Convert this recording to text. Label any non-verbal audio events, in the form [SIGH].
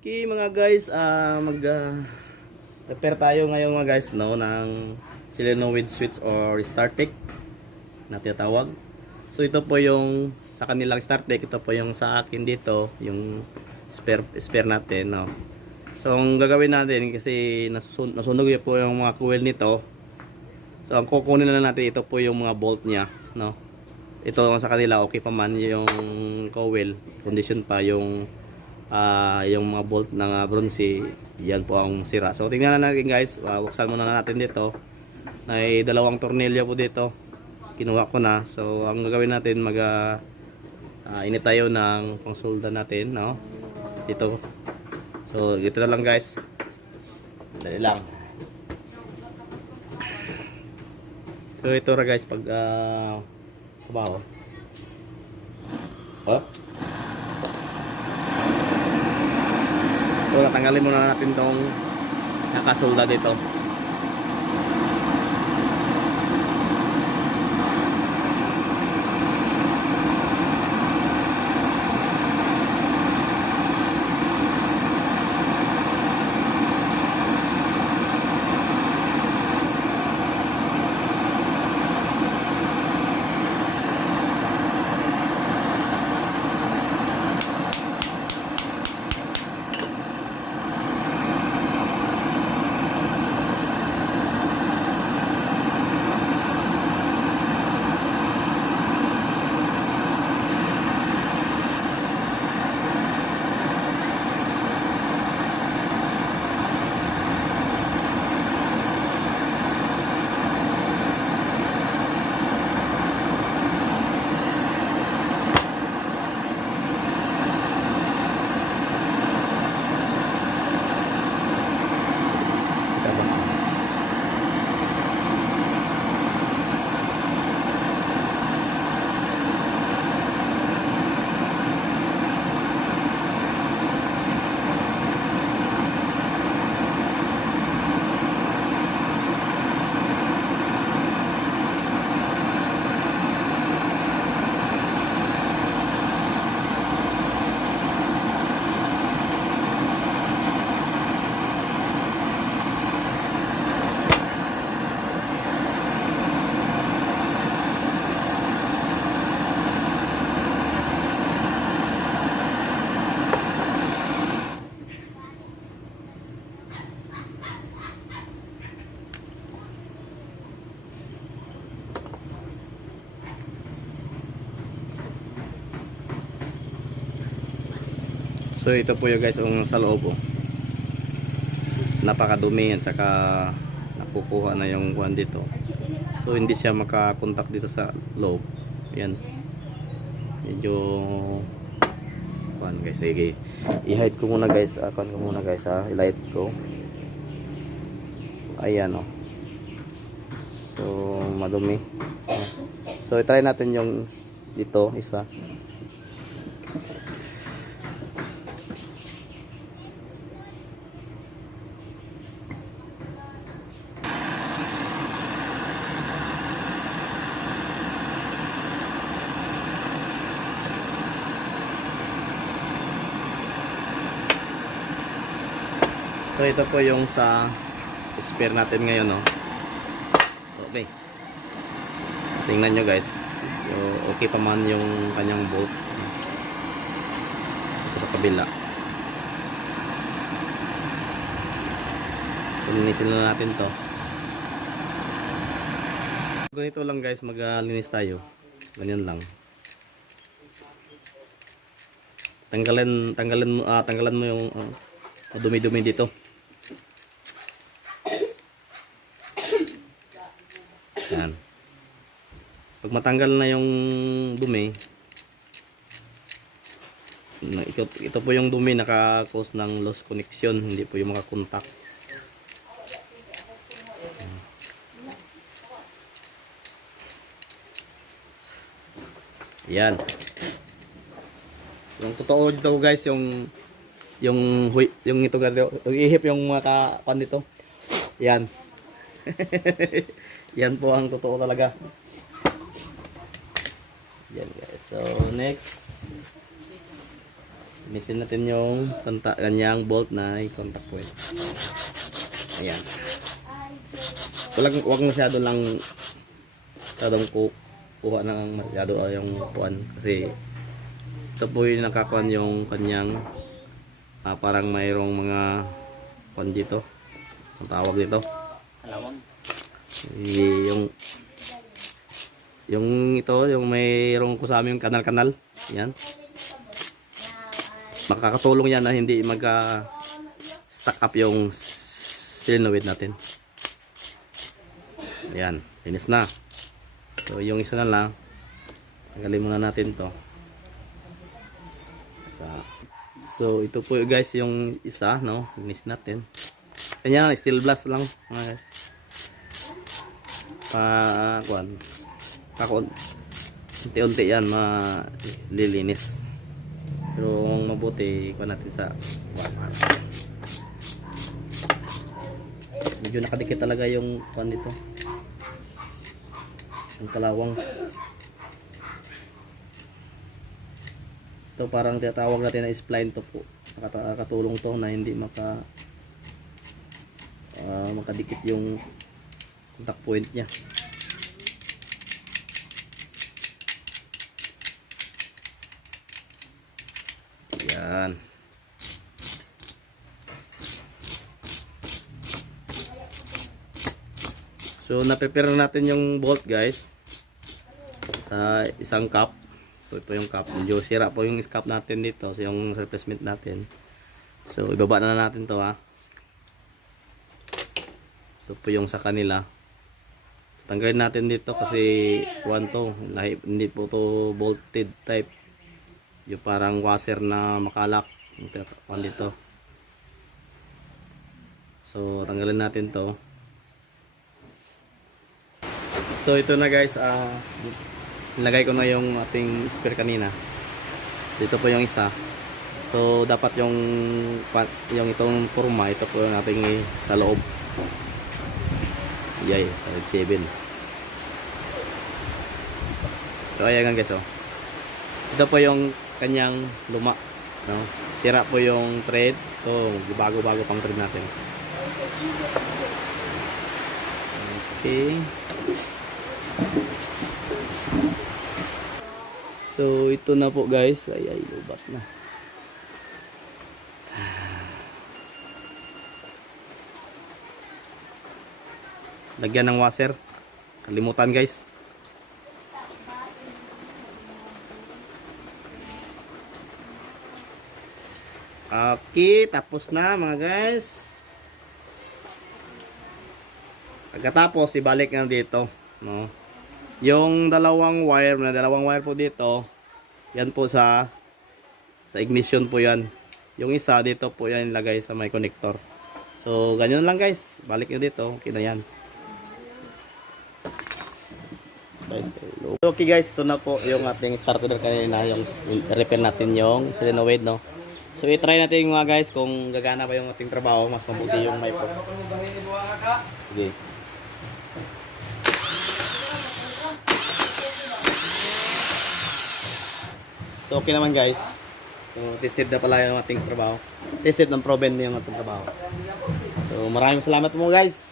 Okay mga guys, ah mag ah, prepare tayo ngayon mga guys no ng solenoid switch or starter na tinatawag. So ito po yung sa kanilang starter, ito po yung sa akin dito, yung spare spare natin no. So ang gagawin natin kasi nasun nasunog yun po yung mga coil nito. So ang kukunin na natin ito po yung mga bolt niya no. Ito sa kanila okay pa man yung coil, condition pa yung ah yung mga bolt ng uh, bronze yan po ang sira. So tingnan na natin guys. Uh, buksan muna natin dito. May dalawang tornilyo po dito. Kinuha ko na. So ang gagawin natin mag uh, uh, init tayo ng pangsolda natin no? Dito. So ito na lang guys. Dali lang. So ito ra guys pag uh, trabaho So, natanggalin muna natin tong nakasolda dito. So ito po yung guys ang sa loob oh. Napakadumi at saka nakukuha na yung kuhan dito. So hindi siya makakontak dito sa loob. Yan. Medyo kuhan guys. Sige. I-hide ko muna guys. Uh, kuhan ko muna guys ha. I-light ko. Ayan oh. So madumi. So try natin yung dito isa. So ito po yung sa spare natin ngayon no. Okay. Tingnan nyo guys. Okay pa man yung kanyang bolt. Ito sa kabila. Linisin na natin to. Ganito lang guys, maglinis tayo. Ganyan lang. Tanggalin tanggalin ah, tanggalan mo yung ah, dumi-dumi dito. Yan. Pag matanggal na yung dumi, ito, ito po yung dumi naka-cause ng lost connection, hindi po yung mga contact. Yan. Yung totoo dito guys, yung yung yung ito yung ihip yung mga kapan dito. Yan. [LAUGHS] Yan po ang totoo talaga. Yan guys. So next Linisin natin yung konta, kanyang bolt na i-contact point. Ayan. Wag, wag masyado lang masyadong ku, kuha ng masyado ah, yung kuhan. Kasi ito po yung nakakuhan yung kanyang ah, parang mayroong mga kuhan dito. Ang tawag dito. Kalawang. Yung yung ito, yung mayroong ko sa amin yung kanal-kanal. Yan. Makakatulong yan na hindi mag ah, stack up yung solenoid natin. Yan, linis na. So, yung isa na lang, tanggalin muna natin to. Sa, so, ito po guys yung isa, no? Linis natin. Kanya, steel blast lang. Mga guys pa kuan kakon unti-unti yan malilinis. Pero kung mabuti kuan natin sa kuan medyo nakadikit talaga yung kuan dito. Yung kalawang. Ito parang tinatawag natin na spline to po. Nakatulong to na hindi maka ah, makadikit yung contact point niya. Yan. So, na-prepare na natin yung bolt guys. Sa isang cup. Ito, ito yung cup. Medyo sira po yung cup natin dito. So, yung replacement natin. So, ibaba na natin to ha. Ito po yung sa kanila. Tanggalin natin dito kasi kuwan to. Lahi, hindi po to bolted type. Yung parang washer na makalak. Kuwan dito. So, tanggalin natin to. So, ito na guys. ah nilagay ko na yung ating spare kanina. So, ito po yung isa. So, dapat yung yung itong forma, ito po yung ating sa loob. Yay, 7. So ayan guys oh. Ito po yung kanyang luma, no. Sira po yung thread. To, bago-bago pang thread natin. Okay. So ito na po guys. Ay ay lubat na. Lagyan ng washer. Kalimutan guys. Okay, tapos na mga guys. Pagkatapos, ibalik na dito. No? Yung dalawang wire, na dalawang wire po dito, yan po sa sa ignition po yan. Yung isa dito po yan ilagay sa may connector. So, ganyan lang guys. Balik nyo dito. Okay na yan. Guys, Okay guys, ito na po yung ating starter kanina, yung repair natin yung solenoid, no? So i-try natin mga guys kung gagana ba yung ating trabaho, mas mabuti yung may po. Sige. So okay naman guys. So tested na pala yung ating trabaho. Tested ng proven yung ating trabaho. So maraming salamat mo guys.